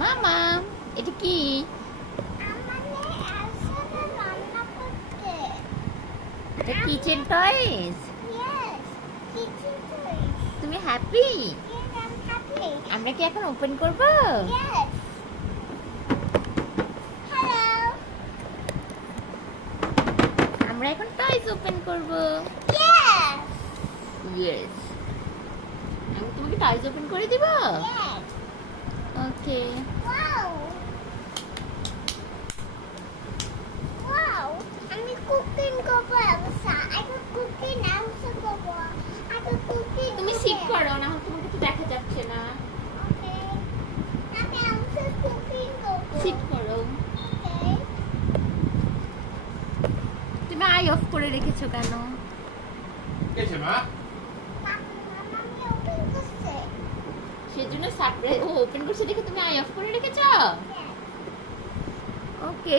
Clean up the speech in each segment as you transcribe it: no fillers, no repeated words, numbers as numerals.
মামা এটা কি? এটা কিচেন টয়স। তুমি হ্যাপি? আমরা কি এখন ওপেন করব? আমরা এখন টয়স ওপেন করব। ইয়েস। আমি তোমাকে টয়স ওপেন করে দিব। ওকে। আমি কুকিং করব। তুমি সিট করো না, তোমাকে তো দেখা যাচ্ছে না। সিট করো। তুমি আই অফ করে রেখেছো কেন? সেজন্য সারপ্রাইজ ও ওপেন করছে দেখে তুমি আই অফ করে রেখেছো। ওকে।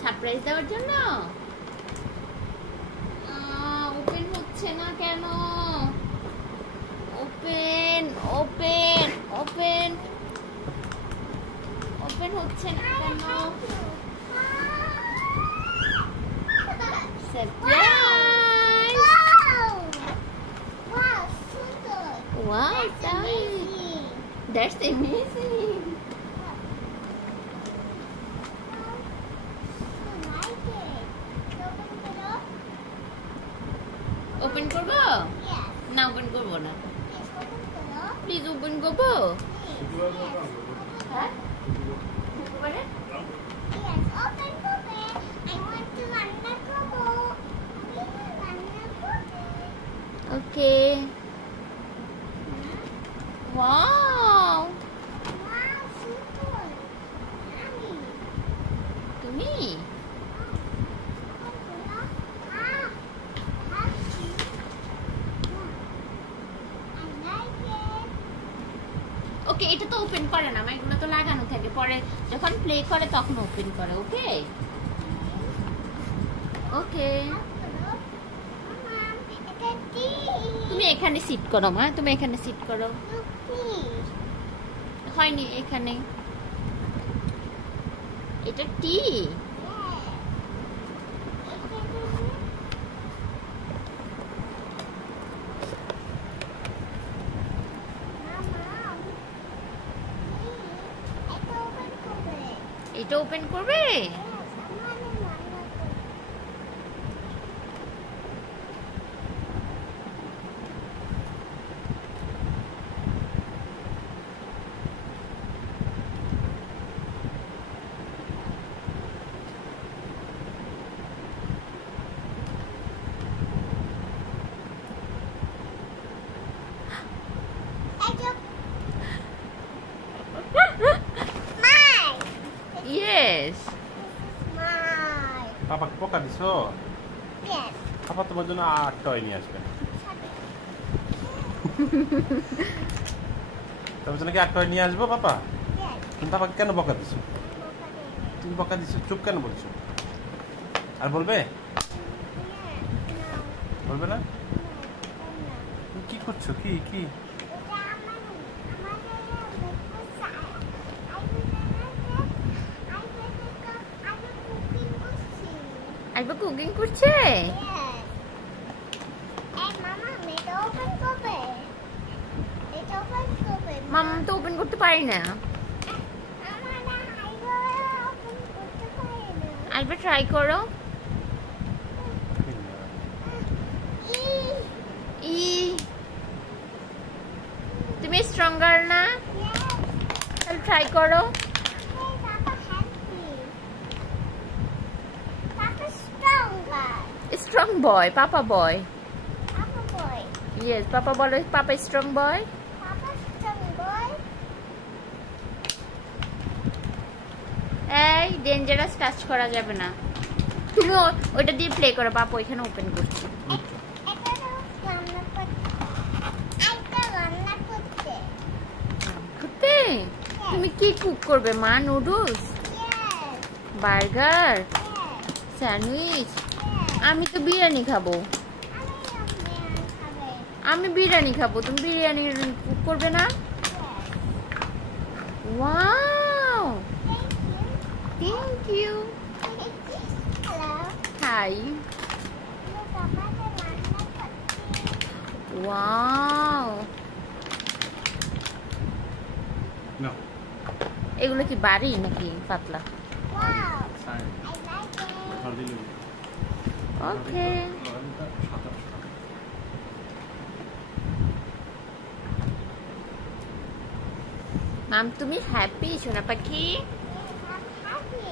সারপ্রাইজ দেওয়ার জন্য ওপেন হচ্ছে না কেন? ওপেন ওপেন ওপেন ওপেন হচ্ছে না কেন? Surprise! Wow, that's amazing. Open করব না? ওপেন করব না, প্লিজ ওপেন করব। হ্যাঁ ওকে। ওয়াও তুমি ওকে। এটা তো ওপেন করে না, এগুলো তো লাগানো থাকে, পরে যখন প্লে করে তখন ওপেন করে। ওকে ওকে। তুমি এখানে সিট করো মা, তুমি এখানে সিট করো। হয়নি এখানে। এটা টি। এটা ওপেন করবে? Yes. Papa poka diso? Yes. Papa তোমার জন্য আর টয় নিয়ে আসবে। তোমার জন্য কি আর টয় নিয়ে আসবো পাপা? Yes. তুমি পাপা কেন বকা দিছো? তুমি বকা দিছো, চুপ কেন বলছো? আর বলবে? বলবে না? তুমি কি করছো? কি কি? আইবা কুকিং করছে? মামা তো ওপেন করতে পারি না। আইবা ট্রাই করো। ই তুমি স্ট্রঙ্গার না? তাহলে ট্রাই করো। স্ট্রং বয়, পাপা বয়। ইয়েস, পাপা বলো পাপা স্ট্রং বয়। এই ডেঞ্জারাস টাচ করা যাবে না। তুমি ওইটা দিয়ে প্লে করো, পাপা ওইখানে ওপেন করছে। তুমি কি কুক করবে মা? Noodles, burger, sandwich? আমি তো বিরিয়ানি খাবো। আমি বিরিয়ানি খাবো, তুমি বিরিয়ানি কুক করবে না? Wow, thank you. Hello. Hi. Look, Papa, the mama. Wow, No. এগুলো কি বাড়ি নাকি পাতলা? Wow. Fine. I like it. Hardly leave. ওকে। মাম তুমি হ্যাপি সোনা পাখি? Yes, I'm happy.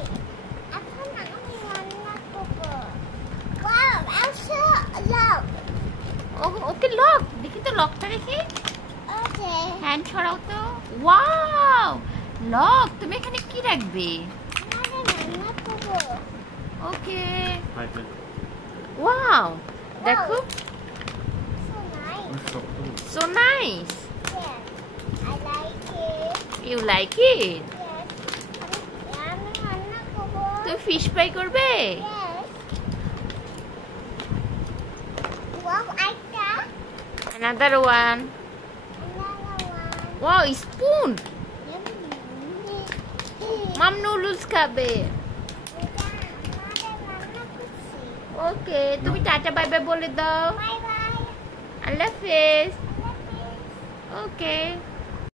এখন আমি রান্না করবো। Wow, Elsa, look. ওকে লক, দেখি তো লকটা দেখি। Okay. হ্যান্ড ছড়াও তো। ওয়াও, লক, তুমি এখানে কি রাখবে? আমি রান্না করবো। ওকে। Hi, friend. ওয়াও, দেখো, So nice. So nice. Yes, I like it. You like it? Yes. আমি রান্না করবো। তুমি ফিশ ফ্রাই করবে? Yes. Wow, একটা. Another one. Another one. Wow, spoon. Yummy. Mum noodles খাবে। এটা আমাদের রান্না করছি। ওকে, তুমি টাটা বাই বাই বলে দাও। Bye bye. আল্লাহ হাফেজ। I love you. ওকে।